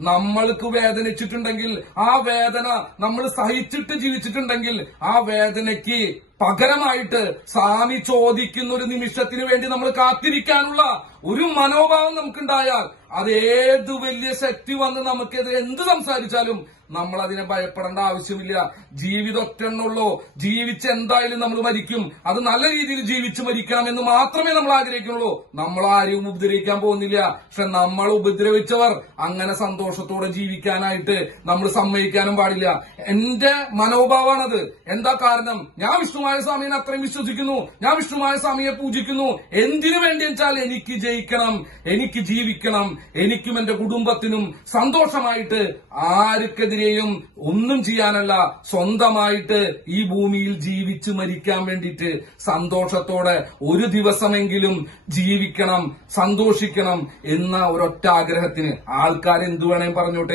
നമ്മൾക്ക് വേദനിച്ചിട്ടുണ്ടെങ്കിൽ ആ വേദന നമ്മൾ സഹിച്ചിട്ട് ജീവിച്ചിട്ടുണ്ടെങ്കിൽ ആ വേദനയ്ക്ക് പകരമായിട്ട് സ്വാമി ചോദിക്കുന്ന ഒരു നിമിഷത്തിന് വേണ്ടി നമ്മൾ കാത്തിരിക്കാനുള്ള ഒരു മനോഭാവം നമുക്കുണ്ടായാൽ അതേത് വലിയ ശക്തി വന്ന് നമുക്കെതിരെ എന്ത് സംസാരിച്ചാലും നമ്മൾ അതിനെ ഭയപ്പെടേണ്ട ആവശ്യമില്ല. ജീവിതം ഒറ്റെണ്ണുള്ളൂ. ജീവിച്ച് എന്തായാലും നമ്മൾ മരിക്കും. അത് നല്ല രീതിയിൽ ജീവിച്ച് മരിക്കണമെന്ന് മാത്രമേ നമ്മൾ ആഗ്രഹിക്കുന്നുള്ളൂ. നമ്മൾ ആരെയും ഉപദ്രവിക്കാൻ പോകുന്നില്ല. പക്ഷെ നമ്മൾ ഉപദ്രവിച്ചവർ അങ്ങനെ സന്തോഷത്തോടെ ജീവിക്കാനായിട്ട് നമ്മൾ സമ്മതിക്കാനും പാടില്ല. എന്റെ മനോഭാവമാണത്. എന്താ കാരണം? ഞാൻ വിഷ്ണുമായ സ്വാമിയെ അത്രയും വിശ്വസിക്കുന്നു. ഞാൻ വിഷ്ണുമായ സ്വാമിയെ പൂജിക്കുന്നു. എന്തിനു വേണ്ടി വെച്ചാൽ എനിക്ക് ജയിക്കണം, എനിക്ക് ജീവിക്കണം, എനിക്കും എന്റെ കുടുംബത്തിനും സന്തോഷമായിട്ട് ആർക്കെതിരെയും ഒന്നും ചെയ്യാനല്ല, സ്വന്തമായിട്ട് ഈ ഭൂമിയിൽ ജീവിച്ച് മരിക്കാൻ വേണ്ടിയിട്ട് സന്തോഷത്തോടെ ഒരു ദിവസമെങ്കിലും ജീവിക്കണം, സന്തോഷിക്കണം എന്ന ഒരൊറ്റ ആഗ്രഹത്തിന് ആൾക്കാർ എന്തു വേണേലും പറഞ്ഞോട്ടെ.